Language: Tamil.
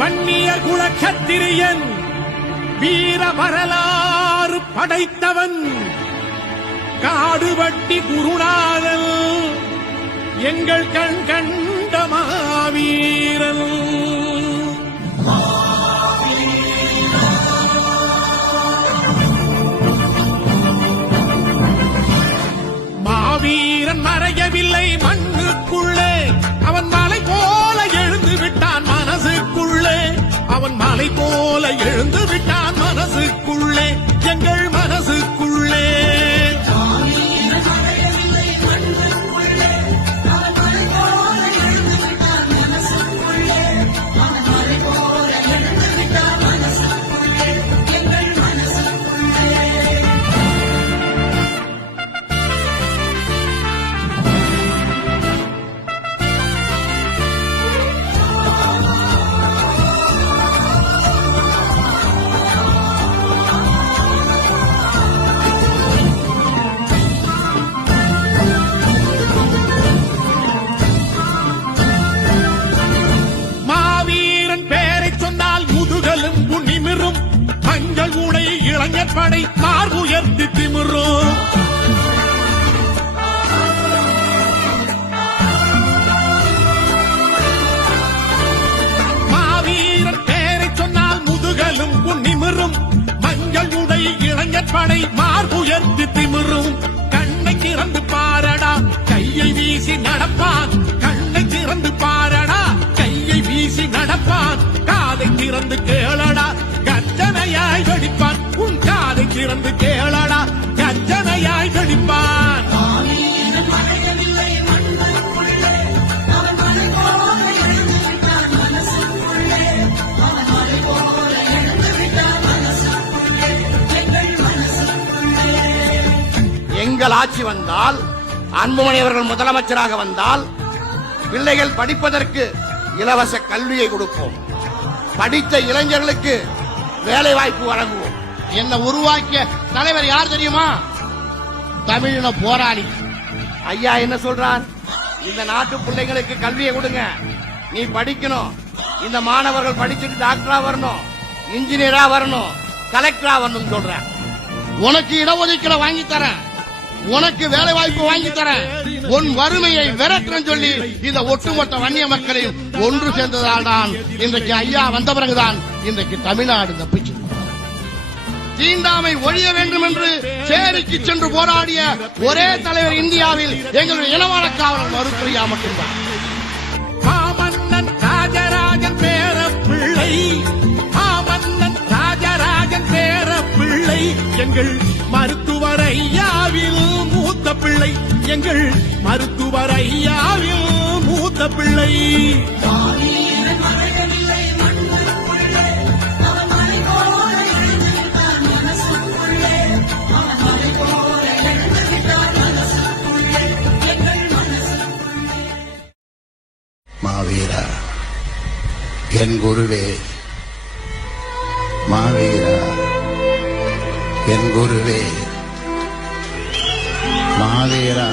வன்னிய குலக்கத்திரியன் வீர வரலாறு படைத்தவன் காடுவட்டி குருநாதன் எங்கள் கண் கண்ட மாவீரன். மாவீரன் மறையவில்லை மண்ணுக்குள்ளே, அவன் மலை போல எழுந்து விட்டான் மனசுக்குள்ளே. அவன் மலை போல எழுந்து விட்டான் மனசுக்குள்ளே, எங்கள் மனசுக்குள்ளே. மஞ்சள் உடை இளைஞர் படை மார்புயர்த்தி திமிரும். மாவீரன் பேரை சொன்னால் முதுகலும் நிமிரும். மஞ்சள் உடை இளைஞர் படை மார்புயர்த்தி திமிரும். கண்ணை திறந்து பாரடா கையை வீசி நடப்பான். கண்ணை திறந்து பாரடா கையை வீசி நடப்பான். காதை திறந்து கேளடா கர்ஜனையாய் வெடிப்பான். உன் காதை திறந்து கேளடா கர்ஜனையாய் வெடிப்பான். எங்கள் ஆட்சி வந்தால், அன்புமணி அவர்கள் முதலமைச்சராக வந்தால், பிள்ளைகள் படிப்பதற்கு இலவச கல்வியை கொடுப்போம். படித்த இளைஞர்களுக்கு வேலை வாய்ப்பு வழங்குவோம். என்ன உருவாக்கிய தலைவர் யார் தெரியுமா? தமிழின போராளி. ஐயா என்ன சொல்றார்? இந்த நாட்டு பிள்ளைங்களுக்கு கல்வியை கொடுங்க, நீ படிக்கணும். இந்த மாணவர்கள் படிச்சுட்டு டாக்டரா வரணும், இன்ஜினியரா வரணும், கலெக்டரா வரணும் சொல்ற. உனக்கு இடஒதுக்கீடு வாங்கி தரேன், உனக்கு வேலை வாய்ப்பு வாங்கி தரேன், உன் வறுமையை விரட்டுறேன்னு சொல்லி இந்த ஒட்டுமொத்த வன்னிய மக்களையும் ஒன்று சேர்ந்ததால் தான் இன்றைக்கு ஐயா வந்த பிறகுதான் இன்றைக்கு தமிழ்நாடு தப்பிச்சு. தீண்டாமை ஒழிய வேண்டும் என்று சேரிக்கு சென்று போராடிய ஒரே தலைவர் இந்தியாவில் எங்களுடைய இனவான காவலர் மருத்துவரையா மட்டும்தான். மாமன்னன் ராஜராஜன் பேர பிள்ளை, மாமன்னன் ராஜராஜன் பேர பிள்ளை, எங்கள் மருத்துவர் ஐயாவில் மூத்த பிள்ளை, எங்கள் மருத்துவர் ஐயாவில் மூத்த பிள்ளை. மாவீரா என் குருவே, மாவீரா என் குருவே, மாவீரா